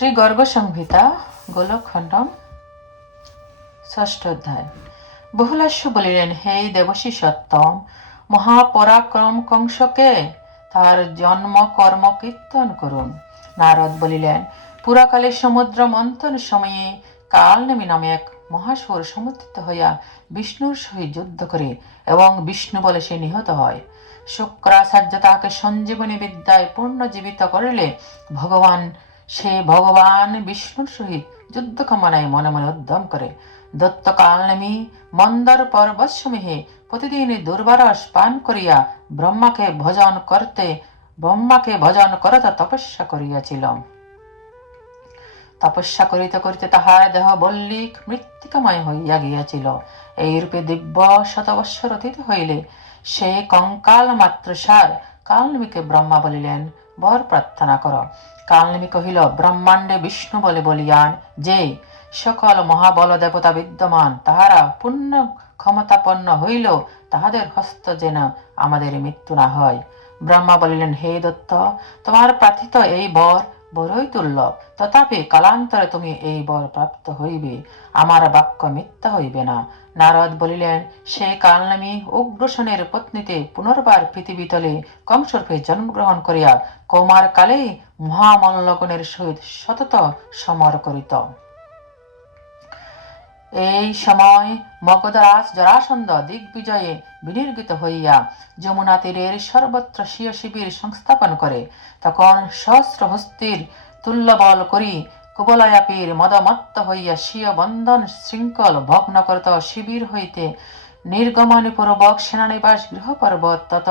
শ্রী গর্গ সংহিতা গোলকখণ্ডন ষষ্ঠ অধ্যায়। বহুলাস্য বলিলেন, হে দেবশী সত্যম, মহাপরাক্রম কংসকে তার জন্ম কর্ম কীর্তন করুন। নারদ বলিলেন, পুরাকালে সমুদ্র মন্থন সময়ে কালনেমি নামে এক মহাসুর সমুদ্রিত হইয়া বিষ্ণুর সহিত যুদ্ধ করে এবং বিষ্ণু বলে সে নিহত হয়। শুক্রাচার্য তাহাকে সঞ্জীবনী বিদ্যায় পুনর্জীবিত করিলে ভগবান বিষ্ণুর সহিত যুদ্ধ কামনায় মনে মনে উদ্যম করে। দত্তকালনেমি মন্দর পর্বতসমূহে প্রতিদিন দুর্বারস পান করিয়া ব্রহ্মাকে ভজন করতে তপস্যা করিয়াছিল। তপস্যা করিতে করিতে তাহার দেহ বল্লিক মৃত্তিকাময় হইয়া গিয়াছিল। এইরূপে দিব্য শতবৎসর অতীত হইলে সে কঙ্কাল মাত্র সার কালনেমিকে ব্রহ্মা বলিলেন, বর প্রার্থনা কর। কালনেমি কহিল, ব্রহ্মাণ্ডে বিষ্ণু বলে বলিয়ান যে সকল মহাবল দেবতা বিদ্যমান, তাহারা পূর্ণ ক্ষমতাপন্ন হইল, তাহাদের হস্ত যেন আমাদের মৃত্যু না হয়। ব্রহ্মা বলিলেন, হে দত্ত, তোমার প্রার্থিত এই বর বড়ই দুর্লভ, তথাপি কালান্তরে তুমি এই বর প্রাপ্ত হইবে, আমার বাক্য মিথ্যা হইবে না। নারদ বলিলেন, সে কালনেমি উগ্রসেনের পত্নীতে পুনর্বার পৃথিবীতলে কংসরূপে জন্মগ্রহণ করিয়া কৌমার কালেই মহামল্লগণের সহিত সতত সমর করিত। এই সময় মগধরাজ জরাসন্ধ দিগ্বিজয়ে বিনির্গিত হইয়া যমুনা তীরের সর্বত্র স্বীয় শিবির সংস্থাপন করে। তখন সহস্র হস্তির তুল্যবল করি কুবলয়াপীর মদমত্ত হইয়া স্বীয় বন্ধন শৃঙ্খল ভগ্ন করত শিবির হইতে নির্গমনপূর্বক সেনানিবাস গৃহপর্বত তত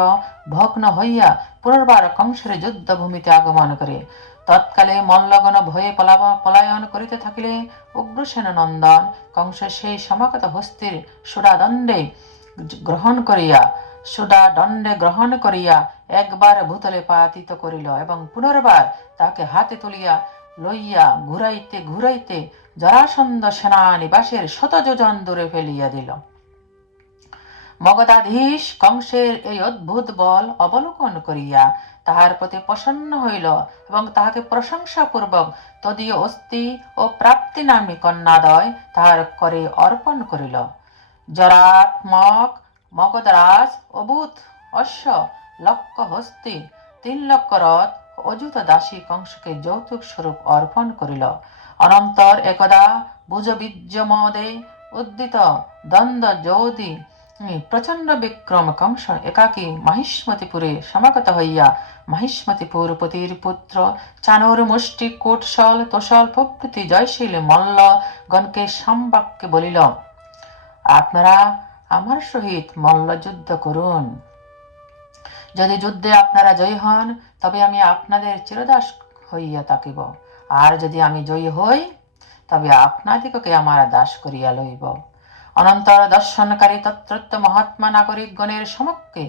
ভগ্ন হইয়া পুনর্বার কংসের যুদ্ধভূমিতে আগমন করে। তৎকালে মল্লগণ ভয়ে পলায়ন করিতে থাকিলে উগ্রসেন নন্দন কংস সেই সমাগত হস্তির সুডাদণ্ডে গ্রহণ করিয়া একবার ভূতলে পাতিত করিল এবং পুনর্বার তাকে হাতে তুলিয়া লইয়া ঘুরাইতে ঘুরাইতে জরাসন্ধ সেনা নিবাসের 100 যোজন দূরে ফেলিয়া দিল। মগধাধীশ কংসের এই অদ্ভুত বল অবলোকন করিয়া তাহার প্রতি প্রসন্ন হইল এবং তাহাকে প্রশংসাপূর্বক তদীয় অস্থি ও প্রাপ্তি নামী কন্যাদয় তাহার করে অর্পণ করিল। জরাত্মক মগধরাজ অভূত অশ্ব, লক্ষ হস্তি, 3 লক্ষ রথ, অযুত দাসী কংসকে যৌতুক স্বরূপ অর্পণ করিল। অনন্তর একদা ভুজবীর্যমদে উদ্দিত দ্বন্দ্ব যৌধি প্রচণ্ড বিক্রম কংস একাকী মাহিষ্মতিপুরে সমাগত হইয়া মাহিষ্মতিপুর পতির পুত্র চানুর মুষ্টি কোটশল তোষল প্রভৃতি জয়শীল মল্লগণকে সমবাক্যে বলিল, আপনারা আমার সহিত মল্লযুদ্ধ করুন। যদি যুদ্ধে আপনারা জয়ী হন তবে আমি আপনাদের চিরদাস হইয়া থাকিব, আর যদি আমি জয়ী হই তবে আপনাদিগকে আমার দাস করিয়া লইব। অনন্তর দর্শনকারী তত্রত্ব মহাত্মা নাগরিকগণের সমক্ষে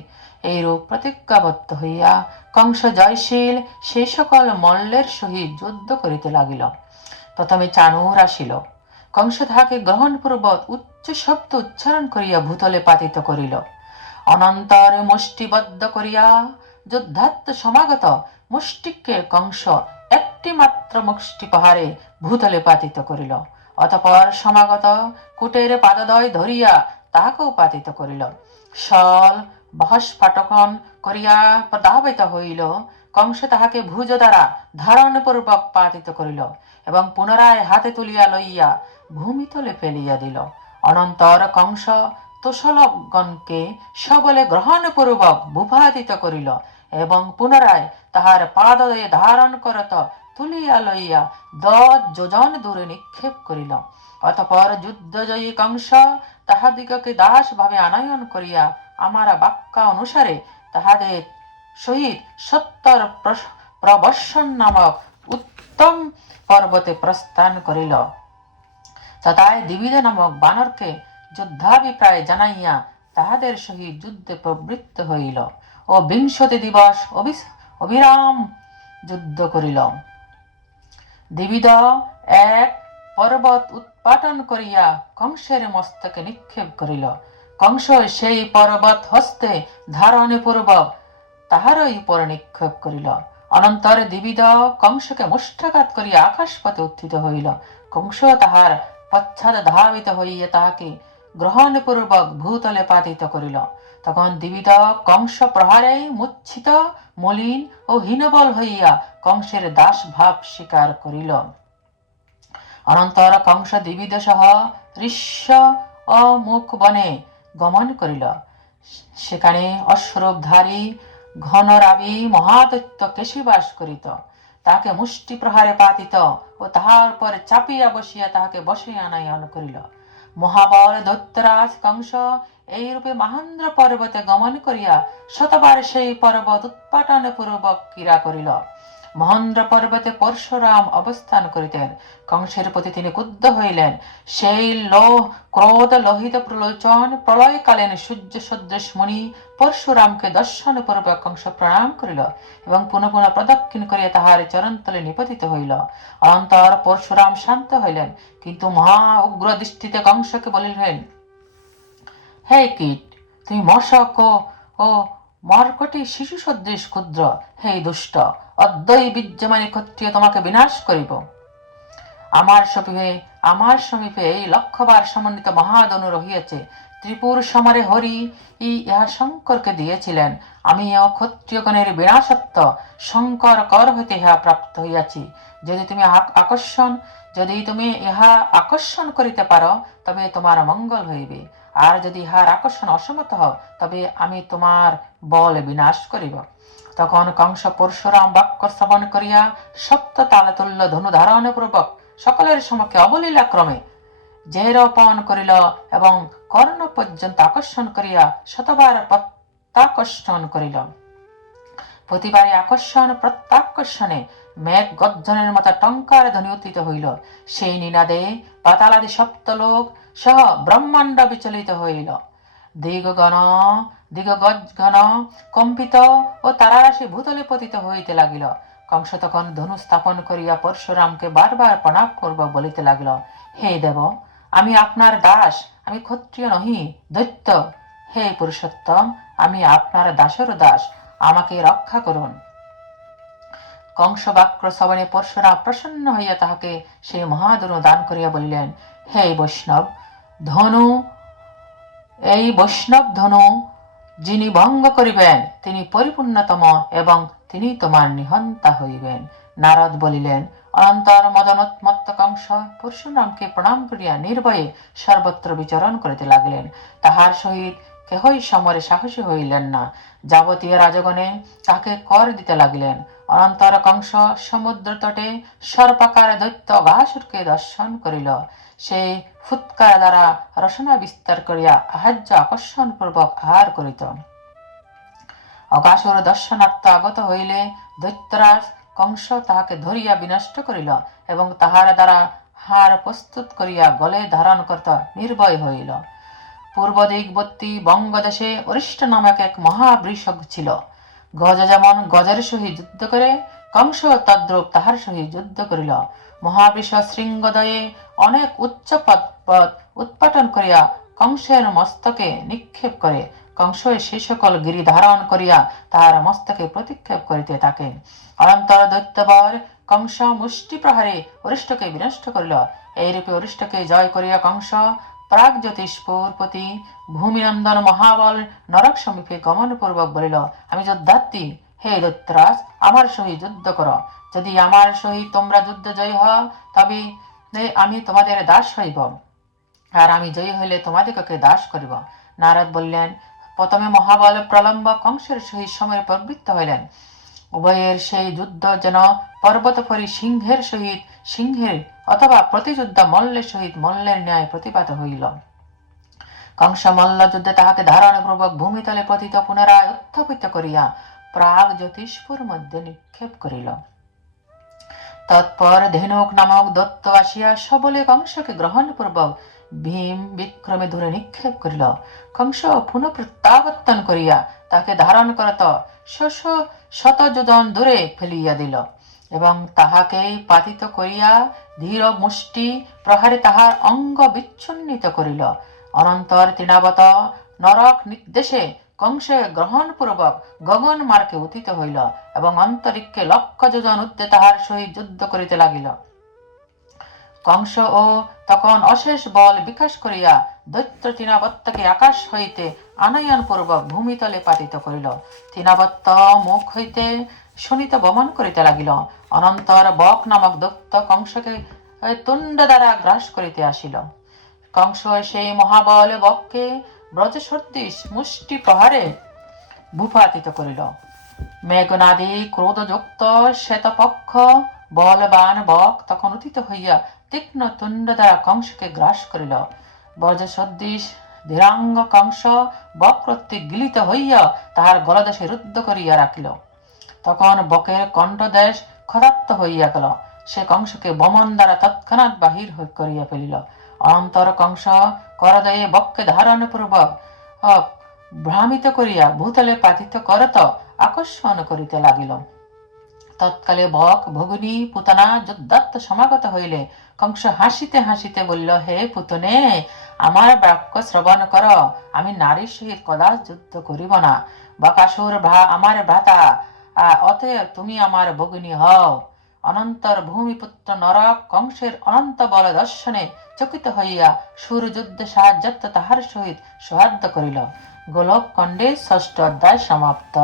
এইরূপ প্রতিজ্ঞাবদ্ধ হইয়া কংস জয়শীল সেই সকল মল্লের সহিত যুদ্ধ করিতে লাগিল। প্রথমে চাণূর আসিল। কংস তাহাকে গ্রহণপূর্বক উচ্চ শব্দ উচ্চারণ করিয়া ভূতলে পাতিত করিল। অনন্তর মুষ্টিবদ্ধ করিয়া যুদ্ধার্থ সমাগত মুষ্টিকে কংস একটি মাত্র মুষ্টি প্রহারে ভূতলে পাতিত করিল। অতঃপর সমাগত কুটের পাদদয় ধরিয়া তাহাকেও পাতিত করিল। শল বহস্ফাটকন করিয়া ধাবিত হইল। কংস তাহাকে ভুজ দ্বারা ধারণপূর্বক পাতিত করিল এবং পুনরায় হাতে তুলিয়া লইয়া ভূমিতলে ফেলিয়া দিল। অনন্তর কংস তোষলগণকে সবলে গ্রহণপূর্বক ভূপাতিত করিল এবং পুনরায় তাহার পাদদয়ে ধারণ করত তুলিয়া লইয়া 10 যোজন দূরে নিক্ষেপ করিল। অতঃপর যুদ্ধজয়ী কংস তাহাদিগকে দাস ভাবে আনয়ন করিয়া আমার বাক্য অনুসারে তাহাদের সহিত 70 প্রবর্ষণ নামক উত্তম পর্বতে প্রস্থান করিল। তথায় দ্বিবিধ নামক বানরকে যুদ্ধাভিপ্রায় জানাইয়া তাহাদের সহিত যুদ্ধে প্রবৃত্ত হইল ও 20 দিবস অবিরাম যুদ্ধ করিল। দ্বিবিধ এক পর্বত উৎপাটন করিয়া কংসের মস্তকে নিক্ষেপ করিল। কংস সেই পর্বত হস্তে ধারণপূর্বক তাহারই উপর নিক্ষেপ করিল। অনন্তর দ্বিবিধ কংসকে মুষ্ঠাঘাত করিয়া আকাশপথে উত্থিত হইল। কংস তাহার পশ্চাৎ ধাবিত হইয়া তাহাকে গ্রহণপূর্বক ভূতলে পাতিত করিল। তখন দ্বিবিধ কংস প্রহারে মূর্ছিত, মলিন ও হীনবল হইয়া কংসের দাস ভাব স্বীকার করিল। অনন্তর কংস দ্বিবিধ সহ ঋষ্য ও মুখ বনে গমন করিল। সেখানে অশ্বরূপধারী ঘনরাবি মহাদৈত্য কেশী বাস করিত। তাহাকে মুষ্টি প্রহারে পাতিত ও তাহার উপর চাপিয়া বসিয়া তাহাকে বসে আনায়ন করিল। মহাবল দৈত্যরাজ কংস এইরূপে মহেন্দ্র পর্বতে গমন করিয়া শতবার সেই পর্বত উৎপাটন পূর্বক ক্রীড়া করিল। মহেন্দ্র পর্বতে পরশুরাম অবস্থান করিতেন। কংসের প্রতি তিনি ক্রুদ্ধ হইলেন। সেই ক্রোধ লোহিত প্রলোচন প্রলয়কালীন সূর্য সদৃশ মুনি পরশুরামকে দর্শন পূর্বক কংস প্রণাম করিল এবং পুনঃ পুনঃ প্রদক্ষিণ করিয়া তাহার চরণতলে নিপতিত হইল। অনন্তর পরশুরাম শান্ত হইলেন, কিন্তু মহা উগ্র দৃষ্টিতে কংসকে বলিলেন, হে কীট, তুমি মশক ও মর্কটি শিশু সদৃশ ক্ষুদ্র। হে দুষ্ট, অদ্বৈ বীর্যমানী ক্ষত্রিয় তোমাকে বিনাশ করিব। আমার সমীপে এই লক্ষবার সমন্বিত মহাধনু রহিয়াছে। ত্রিপুর সমরে হরি ইহা শঙ্করকে দিয়েছিলেন। আমি ক্ষত্রিয়গণের বিনাশত্ব শঙ্কর কর হইতে ইহা প্রাপ্ত হইয়াছি। যদি তুমি ইহা আকর্ষণ করিতে পারো, তবে তোমার মঙ্গল হইবে। আর যদি ইহার আকর্ষণ অসমর্থ হও, তবে আমি তোমার বল বিনাশ করিব। তখন কংস পরশুরাম বাক্য শ্রবণ করিয়া সপ্ত তালতুল্য ধনু ধারণ পূর্বক সকলের সমক্ষে অবলীলাক্রমে জেরোপণ করিল এবং কর্ণ পর্যন্ত আকর্ষণ করিয়া শতবার প্রত্যাকর্ষণ করিল। প্রতিবারে আকর্ষণ প্রত্যাকর্ষণে মেঘ গর্জনের মতো টঙ্কার ধ্বনি উত্থিত হইল। সেই নিনাদে পাতালাদি সপ্তলোক সহ ব্রহ্মাণ্ড বিচলিত হইল। দিগগণ কম্পিত ও তারারাশি ভূতলে পতিত হইতে লাগিল। কংস তখন ধনু স্থাপন করিয়া পরশুরামকে বারবার প্রণাম পূর্বক বলিতে লাগিল, হে দেব, আমি আপনার দাস, আমি ক্ষত্রিয় নহি, দৈত্য। হে পুরুষোত্তম, আমি আপনার দাসের দাস, আমাকে রক্ষা করুন। কংস বাক্য শ্রবণে পরশুরাম প্রসন্ন হইয়া তাহাকে সেই মহাধনু দান করিয়া বলিলেন, হে বৈষ্ণব ধনু যিনি ভঙ্গ করিবেন তিনি পরিপূর্ণতম এবং তিনি তোমার নিহন্তা হইবেন। নারদ বলিলেন। অনন্তর মদনোন্মত্ত কংস পরশুরামকে প্রণাম করিয়া নির্ভয়ে সর্বত্র বিচরণ করিতে লাগিলেন। তাহার সহিত কেহই সমরে সাহসী হইলেন না। যাবতীয় রাজগণে তাকে কর দিতে লাগিলেন। অনন্তর কংস সমুদ্র তটে সর্পাকার দৈত্য অঘাসুরকে দর্শন করিল। সেই ফুৎকার দ্বারা রসনা বিস্তার করিয়া আহার্য আকর্ষণ পূর্বক আহার করিত। অঘাসুর দর্শনার্থ আগত হইলে দৈত্যরাজ কংস তাহাকে ধরিয়া বিনষ্ট করিল এবং তাহার দ্বারা হার প্রস্তুত করিয়া গলে ধারণ করতে নির্ভয় হইল। পূর্ব দিকবর্তী বঙ্গদেশে অরিষ্ট নামক এক মহাবৃষভ ছিল। গজ যেমন গজের সহিত যুদ্ধ করে, কংস তদ্রূপ তাহার সহিত যুদ্ধ করিল। মহাবৃষ শৃঙ্গদয়ে অনেক উচ্চ পর্বত উৎপাটন করিয়া কংসের মস্তকে নিক্ষেপ করে। কংস সেই সকল গিরি ধারণ করিয়া তাহার মস্তকে প্রতিক্ষেপ করিতে থাকে। অনন্তর দৈত্যবর কংস মুষ্টি প্রহারে অরিষ্টকে বিনষ্ট করিল। এইরূপে অরিষ্টকে জয় করিয়া কংস প্রাগজ্যোতিষপুরপতি ভূমিনন্দন মহাবল নরক সমীপে গমন পূর্বক বলিল, আমি যোদ্ধার্থী, হে দৈত্যরাজ, আমার সহিত যুদ্ধ কর। যদি আমার সহিত তোমরা যুদ্ধ জয়ী হও, তবে আমি তোমাদের দাস হইব, আর আমি জয়ী হইলে তোমাদিগকে দাস করিব। নারদ বললেন, প্রথমে মহাবল প্রলম্ব কংসের সহিত সমরে প্রবৃত্ত হইলেন। উভয়ের সেই যুদ্ধ যেন পর্বতপরি সিংহের সহিত সিংহের অথবা প্রতিযুদ্ধ মল্লের সহিত মল্লের ন্যায় প্রতিপাত হইল। কংস মল্ল যুদ্ধে তাহাকে ধারণ পূর্বক ভূমিতলে পতিত পুনরায় উত্থাপিত করিয়া প্রাগ জ্যোতিষপুর মধ্যে নিক্ষেপ করিল। তৎপর ধেনুক নামক দত্ত আসিয়া সবলে কংসকে গ্রহণ পূর্বক ভীম বিক্রমে ধরে নিক্ষেপ করিল। কংস পুনঃ প্রত্যাবর্তন করিয়া তাকে ধারণ করত শতযোজন দূরে ফেলিয়া দিল এবং তাহাকে পাতিত করিয়া ধীর মুষ্টি প্রহারে তাহার অঙ্গ বিচ্ছিন্নিত করিল। অনন্তর তৃণাবত নরক নির্দেশে কংসে গ্রহণপূর্বক গগন মার্গে উত্থিত হইল এবং অন্তরিক্ষে লক্ষ যোজন ঊর্ধ্বে তাহার সহিত যুদ্ধ করিতে লাগিল। কংস ও তখন অশেষ বল বিকাশ করিয়া দৈত্য তৃণাবত্যকে আকাশ হইতে আনয়ন পূর্বক ভূমিতলে পাতিত করিল। তৃণাবত্ত মুখ হইতে শোণিত বমন করিতে লাগিল। অনন্তর বক নামক দৈত্য কংসকে তুণ্ড দ্বারা গ্রাস করিতে আসিল। কংস সেই মহাবল বককে ব্রজসদৃশ মুষ্টি প্রহারে ভূপাতিত করিল। মেঘনাদি ক্রোধযুক্ত শ্বেতপক্ষ বলবান বক তখন উত্থিত হইয়া তীক্ষ্ণ তুণ্ড দ্বারা কংসকে গ্রাস করিল। ব্রজসদৃশ ধীরাঙ্গ কংস বক কর্তৃক গিলিত হইয়া তাহার গলদেশে রুদ্ধ করিয়া রাখিল। তখন বকের কণ্ঠদেশ ক্ষতাক্ত হইয়া গেল। সে কংসকে বমন দ্বারা তৎক্ষণাৎ বাহির করিয়া ফেলিল। অনন্তর কংস করদয়ে বককে ধারণ পূর্বক ভ্রামিত করিয়া ভূতলে পাতিত করত আকর্ষণ করিতে লাগিল। তৎকালে বক ভগিনী পুতনা যুদ্ধার্থ সমাগত হইলে কংস হাসিতে হাসিতে বলল, হে পুতনে, আমার বাক্য শ্রবণ কর, আমি নারীর সহিত কদাচ যুদ্ধ করিব না। বকাসুর আমার ভ্রাতা, অতএব তুমি আমার ভগিনী হও। অনন্তর ভূমিপুত্র নরক কংসের অনন্ত বল দর্শনে চকিত হইয়া সুরযুদ্ধে সাহায্যার্থ তাহার সহিত সৌহার্দ্য করিল। গোলক খণ্ডে ষষ্ঠ অধ্যায় সমাপ্ত।